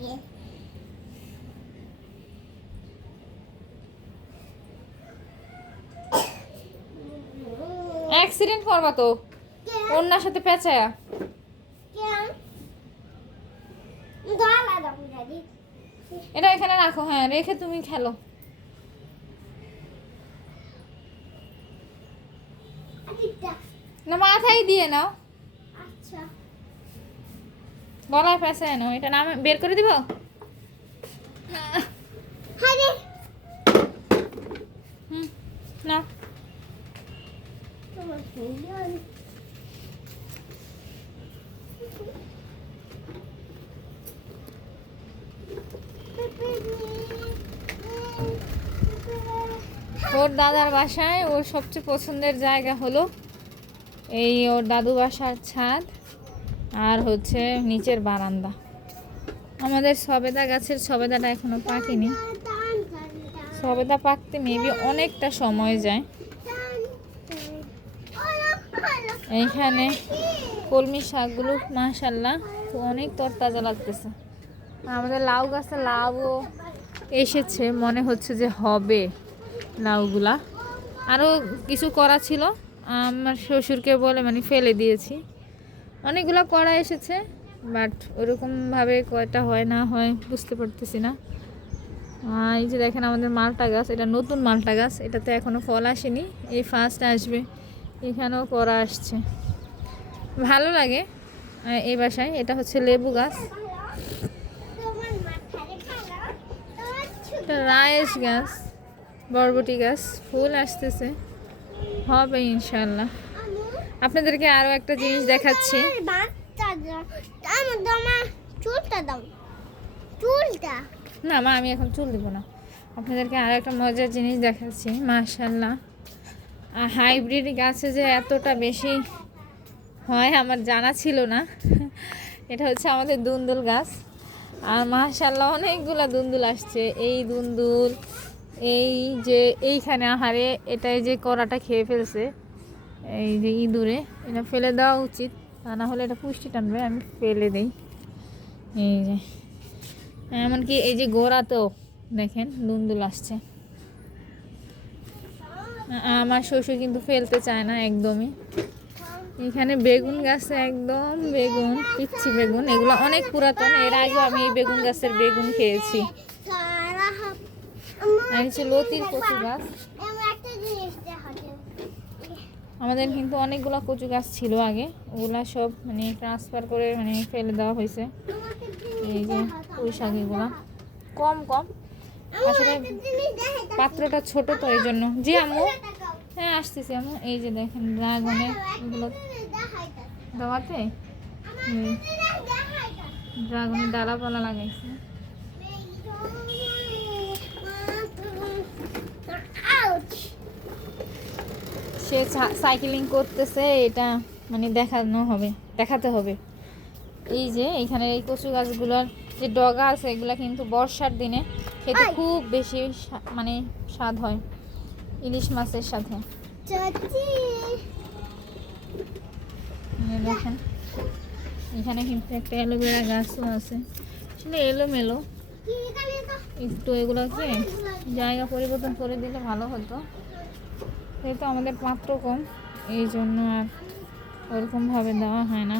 লাগে। অ্যাক্সিডেন্ট করবা তো। অন্যার সাথে পেঁচায়া। এটা এখানে রাখো হ্যাঁ রেখে তুমি খেলো। না মাথায় দিয়ে নাও। আচ্ছা। গলায় পেঁচায় নাও এটা নাম বের করে দিব? হুম না ওর দাদার বাসায় ওর সবচেয়ে পছন্দের জায়গা হলো এই ওর দাদু বাসার ছাদ। আর হচ্ছে নিচের বারান্দা। আমাদের সবেদা গাছের সবেদাটা এখনও পাকেনি। সবেদা পাকতে মেবি অনেকটা সময় যায়। এইখানে কলমি শাকগুলো মাশাল্লাহ তো অনেক তরতাজা লাগতেছে। আমাদের লাউ গাছে লাউও এসেছে, মনে হচ্ছে যে হবে লাউগুলা। আরও কিছু করা ছিল, আমার শ্বশুরকে বলে মানে ফেলে দিয়েছি। অনেকগুলো করা এসেছে বাট ওরকমভাবে কয়টা হয় না হয় বুঝতে পারতেছি না। এই যে দেখেন আমাদের মালটা গাছ, এটা নতুন মালটা গাছ, এটাতে এখনও ফল আসেনি, এই ফার্স্ট আসবে, এখানেও করা আসছে। ভালো লাগে এই বাসায়, এটা হচ্ছে লেবু গাছ। রায়েশ গাছ, বরবটি গাছ, ফুল আসতেছে, হবে ইনশাল্লাহ আপনাদেরকে আরও একটা জিনিস দেখাচ্ছি। চুলটা দাও। চুলটা। না মা আমি এখন চুল দিব না। আপনাদেরকে আরও একটা মজার জিনিস দেখাচ্ছি মাশাল্লাহ হাইব্রিড গাছে যে এতটা বেশি হয় আমার জানা ছিল না। এটা হচ্ছে আমাদের দুন্দুল গাছ। আর মাশাল্লাহ অনেকগুলো দুন্দুল আসছে। এই দুন্দুল এই যে এইখানে আহারে এটাই যে কড়াটা খেয়ে ফেলছে। এই যে ইঁদুরে, এটা ফেলে দেওয়া উচিত। তা না হলে এটা পুষ্টি টানবে, আমি ফেলে দিই। এই যে, এমনকি এই যে গোড়াতেও দেখেন, দুন্দুল আসছে। আমার শ্বশুর কিন্তু ফেলতে চায় না একদমই। এখানে বেগুন গাছে, একদম বেগুন, পিচ্ছি বেগুন, এগুলো অনেক পুরাতন। এর আগে আমি এই বেগুন গাছের বেগুন খেয়েছি। আর হচ্ছে লতির কচু গাছ আমার একটা জিনিস দেখাতে আমাদের কিন্তু অনেকগুলো কচু গাছ ছিল আগে। ওগুলা সব মানে ট্রান্সফার করে মানে ফেলে দেওয়া হয়েছে। এই যে পুঁই শাক এগুলো। কম কম। আসলে পাত্রটা ছোট তো এই জন্য। জি, আম্মু? হ্যাঁ আসতেছি আম্মু। এই যে দেখেন ড্রাগনের এগুলো দেওয়াতে। ড্রাগনের ডালাপালা লাগাইছে। সে সাইকেলিং করতেছে এটা মানে দেখানো হবে দেখাতে হবে। এই যে এখানে এই কচু গাছগুলোর যে ডগা আছে এগুলো কিন্তু বর্ষার দিনে খেতে খুব বেশি মানে স্বাদ হয় ইলিশ মাছের সাথে। দেখেন এখানে কিন্তু একটা অ্যালোভেরা গাছও আছে। আসলে এলোমেলো। একটু এগুলোকে জায়গা পরিবর্তন করে দিলে ভালো হতো। যেহেতু আমাদের পাত্র কম এই জন্য আর ওরকমভাবে দেওয়া হয় না।